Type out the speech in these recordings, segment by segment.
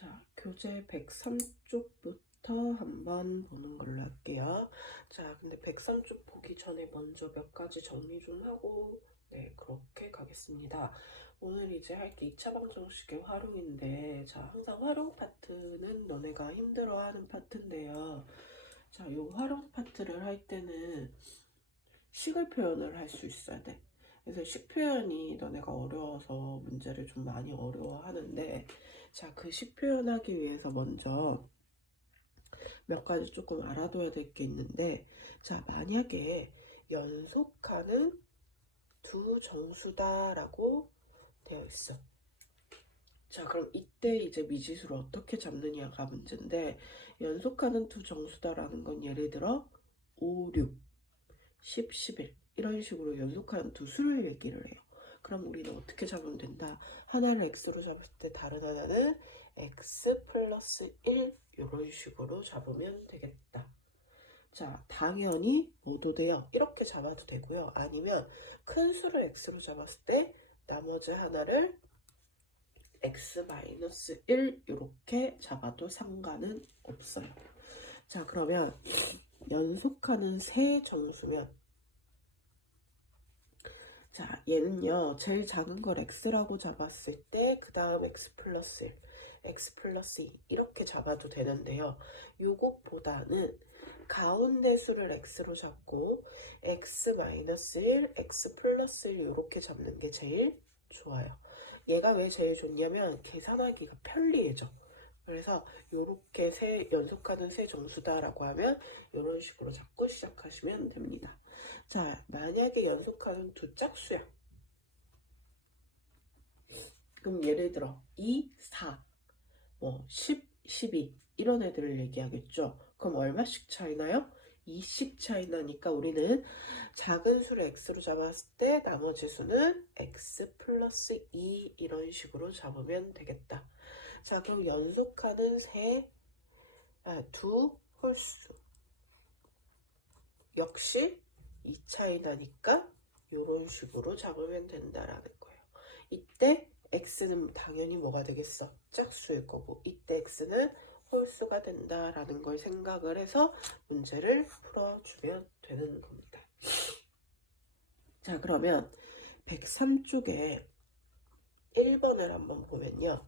자, 교재 103쪽부터 한번 보는 걸로 할게요. 자, 근데 103쪽 보기 전에 먼저 몇 가지 정리 좀 하고, 네, 그렇게 가겠습니다. 오늘 이제 할 게 2차 방정식의 활용인데, 자, 항상 활용 파트는 너네가 힘들어하는 파트인데요. 자, 요 활용 파트를 할 때는 식을 표현을 할 수 있어야 돼. 그래서 식 표현이 너네가 어려워서 문제를 좀 많이 어려워하는데, 자, 그 식 표현하기 위해서 먼저 몇 가지 조금 알아둬야 될 게 있는데, 자, 만약에 연속하는 두 정수다라고 되어 있어. 자, 그럼 이때 이제 미지수를 어떻게 잡느냐가 문제인데, 연속하는 두 정수다라는 건 예를 들어 5, 6, 10, 11 이런 식으로 연속하는 두 수를 얘기를 해요. 그럼 우리는 어떻게 잡으면 된다? 하나를 x로 잡았을 때 다른 하나는 x 플러스 1 이런 식으로 잡으면 되겠다. 자, 당연히 뭐도 돼요. 이렇게 잡아도 되고요. 아니면 큰 수를 x로 잡았을 때 나머지 하나를 x-1 이렇게 잡아도 상관은 없어요. 자, 그러면 연속하는 세 정수면, 자, 얘는요, 제일 작은 걸 x라고 잡았을 때, 그 다음 x 플러스 1, x 플러스 2 이렇게 잡아도 되는데요. 요것보다는 가운데 수를 x로 잡고 x 마이너스 1, x 플러스 1 이렇게 잡는 게 제일 좋아요. 얘가 왜 제일 좋냐면 계산하기가 편리해져. 그래서 요렇게 연속하는 세 정수다라고 하면 이런 식으로 잡고 시작하시면 됩니다. 자, 만약에 연속하는 두 짝수야. 그럼 예를 들어 2, 4, 10, 12 이런 애들을 얘기하겠죠. 그럼 얼마씩 차이나요? 2씩 차이 나니까 우리는 작은 수를 x로 잡았을 때 나머지 수는 x 플러스 2 이런 식으로 잡으면 되겠다. 자, 그럼 연속하는 두 홀수 역시 2 차이 나니까 이런 식으로 잡으면 된다라는 거예요. 이때 x는 당연히 뭐가 되겠어? 짝수일 거고, 이때 x는 홀수가 된다라는 걸 생각을 해서 문제를 풀어주면 되는 겁니다. 자, 그러면 103쪽에 1번을 한번 보면요.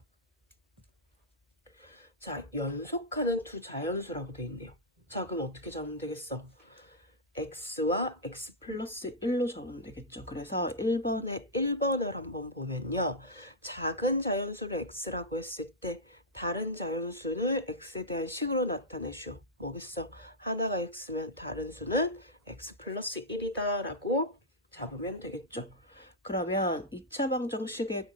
자, 연속하는 두 자연수라고 돼 있네요. 자, 그럼 어떻게 잡으면 되겠어? x와 x 플러스 1로 적으면 되겠죠. 그래서 1번을 한번 보면요. 작은 자연수를 x라고 했을 때 다른 자연수를 x에 대한 식으로 나타내시오. 뭐겠어? 하나가 x면 다른 수는 x 플러스 1이다 라고 잡으면 되겠죠. 그러면 2차 방정식을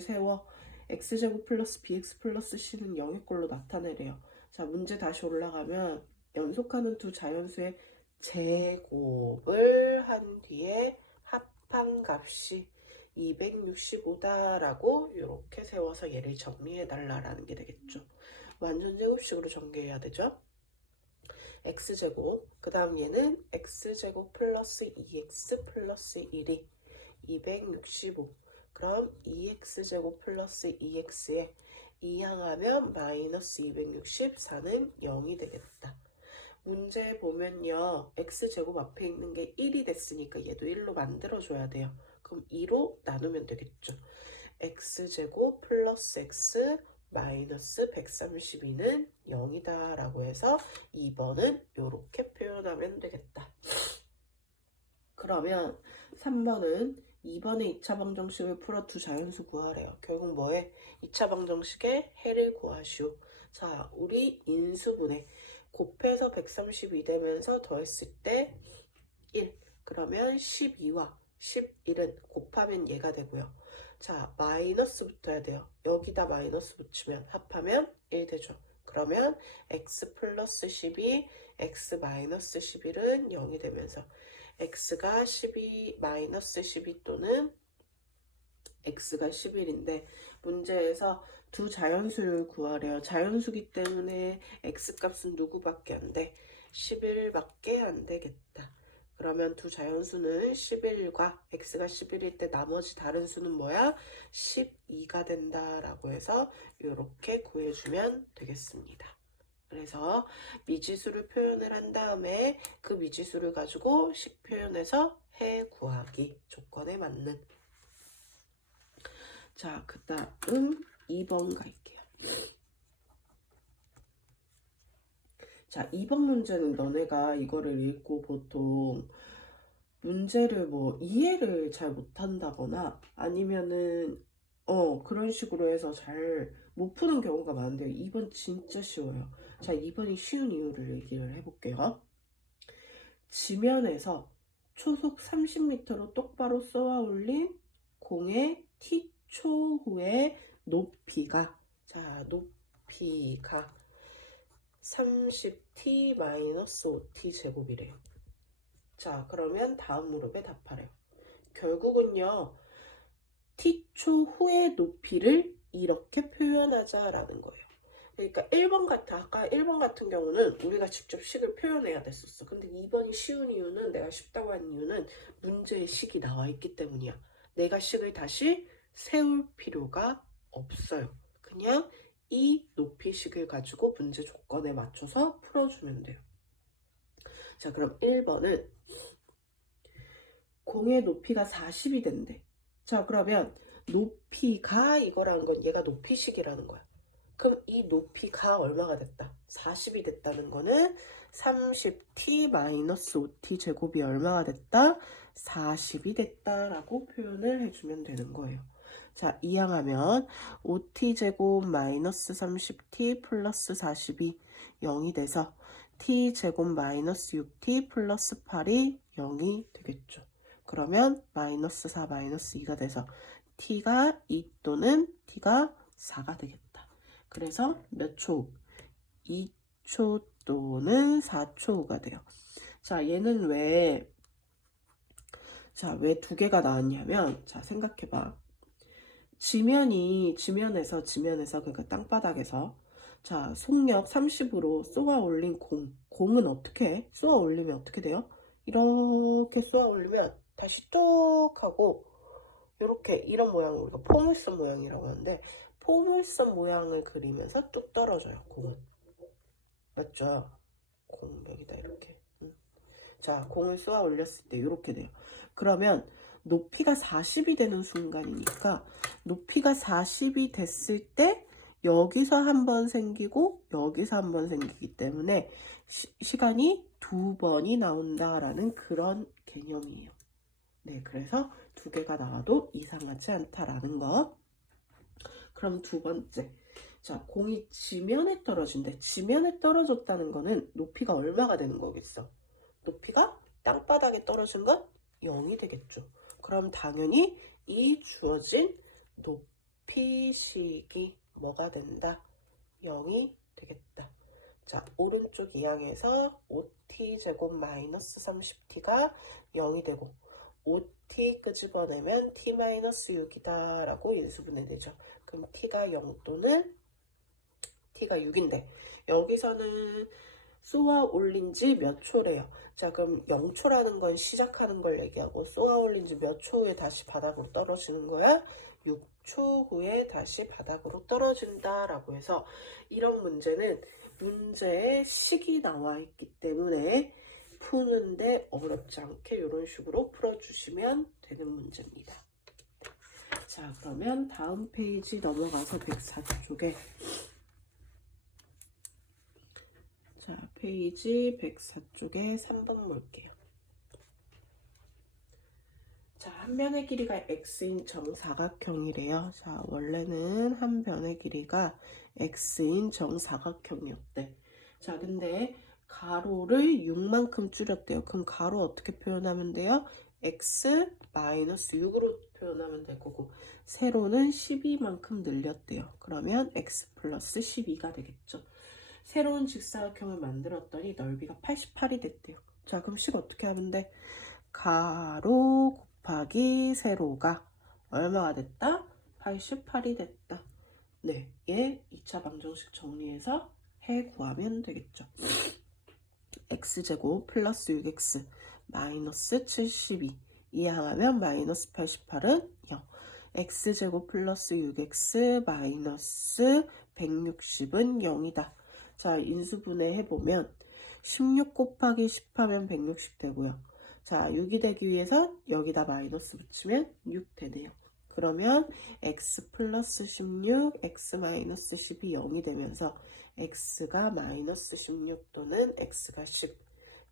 세워 x제곱 플러스 bx 플러스 c는 0의 꼴로 나타내래요. 자, 문제 다시 올라가면 연속하는 두 자연수의 제곱을 한 뒤에 합한 값이 265다라고 이렇게 세워서 얘를 정리해 달라라는 게 되겠죠. 완전 제곱식으로 전개해야 되죠. x제곱, 그 다음 얘는 x제곱 플러스 2x 플러스 1이 265. 그럼 2x제곱 플러스 2x에 2항하면 마이너스 264는 0이 되겠다. 문제 보면요. x제곱 앞에 있는 게 1이 됐으니까 얘도 1로 만들어줘야 돼요. 그럼 2로 나누면 되겠죠. x제곱 플러스 x 마이너스 132는 0이다 라고 해서 2번은 이렇게 표현하면 되겠다. 그러면 3번은 2번의 2차 방정식을 풀어 두 자연수 구하래요. 결국 뭐해? 2차 방정식의 해를 구하시오. 자, 우리 인수분해 곱해서 132 되면서 더했을 때 1. 그러면 12와 11은 곱하면 얘가 되고요. 자, 마이너스 붙어야 돼요. 여기다 마이너스 붙이면 합하면 1 되죠. 그러면 x 플러스 12, x 마이너스 11은 0이 되면서 x가 12 마이너스 12 또는 x가 11인데 문제에서 두 자연수를 구하래요. 자연수기 때문에 x값은 누구밖에 안 돼? 11밖에 안 되겠다. 그러면 두 자연수는 11과 x가 11일 때 나머지 다른 수는 뭐야? 12가 된다라고 해서 이렇게 구해주면 되겠습니다. 그래서 미지수를 표현을 한 다음에 그 미지수를 가지고 식 표현해서 해 구하기 조건에 맞는. 자, 그 다음 2번 갈게요. 자, 2번 문제는 너네가 이거를 읽고 보통 문제를 뭐 이해를 잘 못한다거나 아니면은 그런 식으로 해서 잘 못 푸는 경우가 많은데요. 2번 진짜 쉬워요. 자, 2번이 쉬운 이유를 얘기를 해볼게요. 지면에서 초속 30m로 똑바로 쏘아 올린 공의 t초 후의 높이가, 자, 높이가 30t-5t 제곱이래요. 자, 그러면 다음 무릎에 답하래요. 결국은요, t초 후의 높이를 이렇게 표현하자라는 거예요. 그러니까 1번 아까 1번 같은 경우는 우리가 직접 식을 표현해야 됐었어. 근데 2번이 쉬운 이유는, 내가 쉽다고 한 이유는 문제에 식이 나와 있기 때문이야. 내가 식을 다시 세울 필요가 없어요. 그냥 이 높이식을 가지고 문제 조건에 맞춰서 풀어주면 돼요. 자, 그럼 1번은 공의 높이가 40이 된대. 자, 그러면 높이가 이거라는 건 얘가 높이식이라는 거야. 그럼 이 높이가 얼마가 됐다? 40이 됐다는 거는 30t-5t 제곱이 얼마가 됐다? 40이 됐다라고 표현을 해주면 되는 거예요. 자, 이항하면 5t 제곱 마이너스 30t 플러스 40이 0이 돼서 t 제곱 마이너스 6t 플러스 8이 0이 되겠죠. 그러면 마이너스 4 마이너스 2가 돼서 t가 2 또는 t가 4가 되겠다. 그래서 몇 초? 2초 또는 4초가 돼요. 자, 얘는 왜 두 개가 나왔냐면, 자, 생각해봐. 지면에서, 그러니까 땅바닥에서, 자, 속력 30으로 쏘아 올린 공은 어떻게 해? 쏘아 올리면 어떻게 돼요? 이렇게 쏘아 올리면 다시 뚝 하고, 이렇게, 이런 모양을 우리가 포물선 모양이라고 하는데, 포물선 모양을 그리면서 뚝 떨어져요, 공은. 맞죠? 공 여기다 이렇게. 자, 공을 쏘아 올렸을 때 이렇게 돼요. 그러면 높이가 40이 되는 순간이니까 높이가 40이 됐을 때 여기서 한 번 생기고 여기서 한 번 생기기 때문에 시간이 두 번이 나온다라는 그런 개념이에요. 네, 그래서 두 개가 나와도 이상하지 않다라는 거. 그럼 두 번째. 자, 공이 지면에 떨어진대. 지면에 떨어졌다는 거는 높이가 얼마가 되는 거겠어? 높이가 땅바닥에 떨어진 건 0이 되겠죠. 그럼 당연히 이 주어진 높이식이 뭐가 된다? 0이 되겠다. 자, 오른쪽 이항에서 5t 제곱 마이너스 30t가 0이 되고 5t 끄집어내면 t 마이너스 6이다 라고 인수분해되죠. 그럼 t가 0 또는 t가 6인데 여기서는 쏘아 올린 지 몇 초래요. 자, 그럼 0초라는 건 시작하는 걸 얘기하고 쏘아 올린 지 몇 초 후에 다시 바닥으로 떨어지는 거야? 6초 후에 다시 바닥으로 떨어진다 라고 해서 이런 문제는 문제에 식이 나와 있기 때문에 푸는데 어렵지 않게 이런 식으로 풀어주시면 되는 문제입니다. 자, 그러면 다음 페이지 넘어가서 104쪽에 자, 페이지 104쪽에 3번 볼게요. 자, 한 변의 길이가 x인 정사각형이래요. 자, 원래는 한 변의 길이가 x인 정사각형이었대. 자, 근데 가로를 6만큼 줄였대요. 그럼 가로 어떻게 표현하면 돼요? x 마이너스 6으로 표현하면 될 거고 세로는 12만큼 늘렸대요. 그러면 x 플러스 12가 되겠죠. 새로운 직사각형을 만들었더니 넓이가 88이 됐대요. 자, 그럼 식 어떻게 하면 돼? 가로 곱하기 세로가 얼마가 됐다? 88이 됐다. 네, 얘 2차 방정식 정리해서 해 구하면 되겠죠. x제곱 플러스 6x 마이너스 72. 이항하면 마이너스 88은 0. x제곱 플러스 6x 마이너스 160은 0이다. 자, 인수분해 해보면 16 곱하기 10 하면 160 되고요. 자, 6이 되기 위해서 여기다 마이너스 붙이면 6 되네요. 그러면 x 플러스 16, x 마이너스 10이 0이 되면서 x가 마이너스 16 또는 x가 10.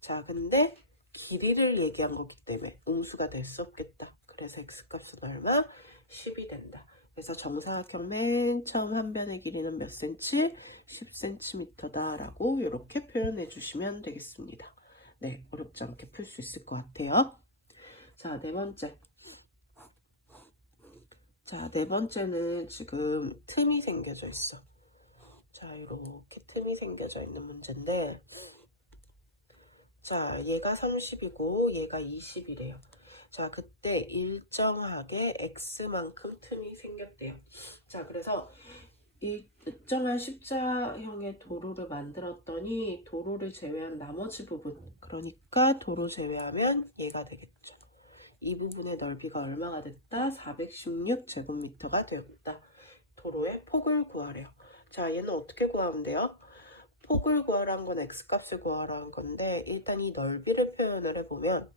자, 근데 길이를 얘기한 거기 때문에 음수가 될 수 없겠다. 그래서 x값은 얼마? 10이 된다. 그래서 정사각형 맨 처음 한 변의 길이는 몇 cm? 10cm다 라고 이렇게 표현해 주시면 되겠습니다. 네, 어렵지 않게 풀 수 있을 것 같아요. 자, 네 번째. 자, 네 번째는 지금 틈이 생겨져 있어. 자, 이렇게 틈이 생겨져 있는 문제인데, 자, 얘가 30이고 얘가 20이래요. 자, 그때 일정하게 x만큼 틈이 생겼대요. 자, 그래서 일정한 십자형의 도로를 만들었더니 도로를 제외한 나머지 부분, 그러니까 도로 제외하면 얘가 되겠죠. 이 부분의 넓이가 얼마가 됐다? 416제곱미터가 되었다. 도로의 폭을 구하래요. 자, 얘는 어떻게 구하면 돼요? 폭을 구하라는 건 x값을 구하라는 건데, 일단 이 넓이를 표현을 해보면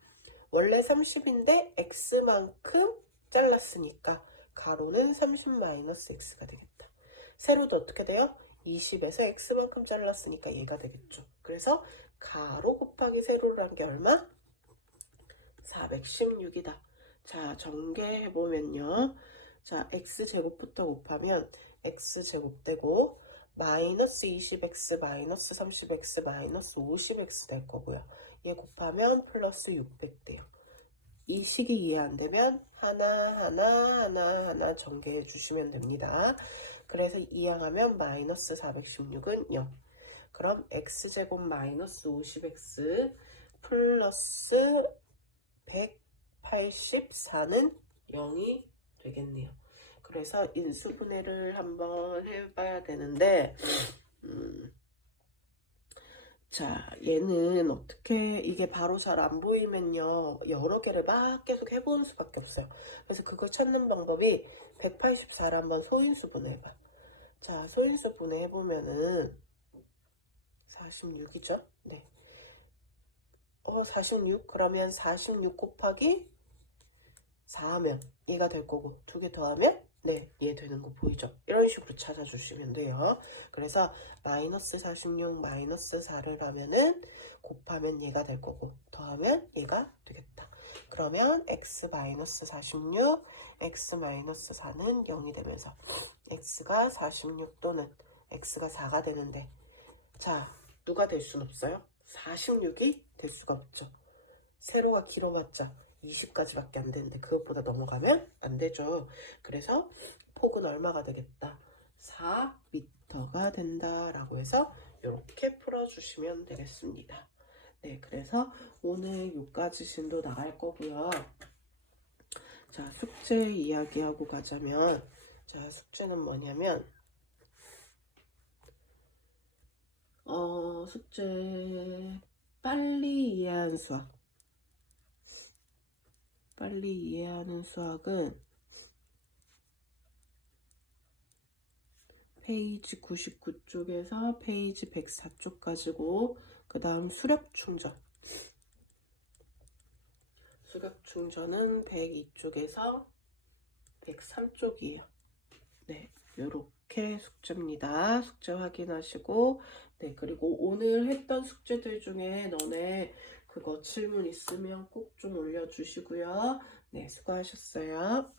원래 30인데 x만큼 잘랐으니까 가로는 30-x가 되겠다. 세로도 어떻게 돼요? 20에서 x만큼 잘랐으니까 얘가 되겠죠. 그래서 가로 곱하기 세로를 한 게 얼마? 416이다. 자, 전개해보면요. 자, x제곱부터 곱하면 x제곱 되고 마이너스 20x 마이너스 30x 마이너스 50x 될 거고요. 얘 곱하면 플러스 600 돼요. 이 식이 이해 안 되면 하나 전개해 주시면 됩니다. 그래서 이항하면 마이너스 416은 0. 그럼 x제곱 마이너스 50x 플러스 184는 0이 되겠네요. 그래서 인수분해를 한번 해봐야 되는데, 자, 얘는 어떻게, 이게 바로 잘 안 보이면요, 여러 개를 막 계속 해보는 수밖에 없어요. 그래서 그걸 찾는 방법이 184를 한번 소인수 분해해봐. 자, 소인수 분해해보면은 46이죠? 네. 46. 그러면 46 곱하기 4하면 얘가 될 거고, 두 개 더하면 네, 얘 되는 거 보이죠? 이런 식으로 찾아주시면 돼요. 그래서 마이너스 46 마이너스 4를 하면은 곱하면 얘가 될 거고, 더하면 얘가 되겠다. 그러면 x 마이너스 46, x 마이너스 4는 0이 되면서 x가 46 또는 x가 4가 되는데, 자, 누가 될 순 없어요? 46이 될 수가 없죠. 세로가 길어봤자 20까지밖에 안 되는데 그것보다 넘어가면 안 되죠. 그래서 폭은 얼마가 되겠다? 4m가 된다라고 해서 이렇게 풀어주시면 되겠습니다. 네, 그래서 오늘 요까지 진도 나갈 거고요. 자, 숙제 이야기하고 가자면, 자, 숙제는 뭐냐면, 숙제 빨리 이해하는 수학. 빨리 이해하는 수학은 페이지 99쪽에서 페이지 104쪽까지고, 그 다음 수력 충전. 수력 충전은 102쪽에서 103쪽이에요. 네, 요렇게 숙제입니다. 숙제 확인하시고, 네, 그리고 오늘 했던 숙제들 중에 너네 그거 질문 있으면 꼭 좀 올려주시고요. 네, 수고하셨어요.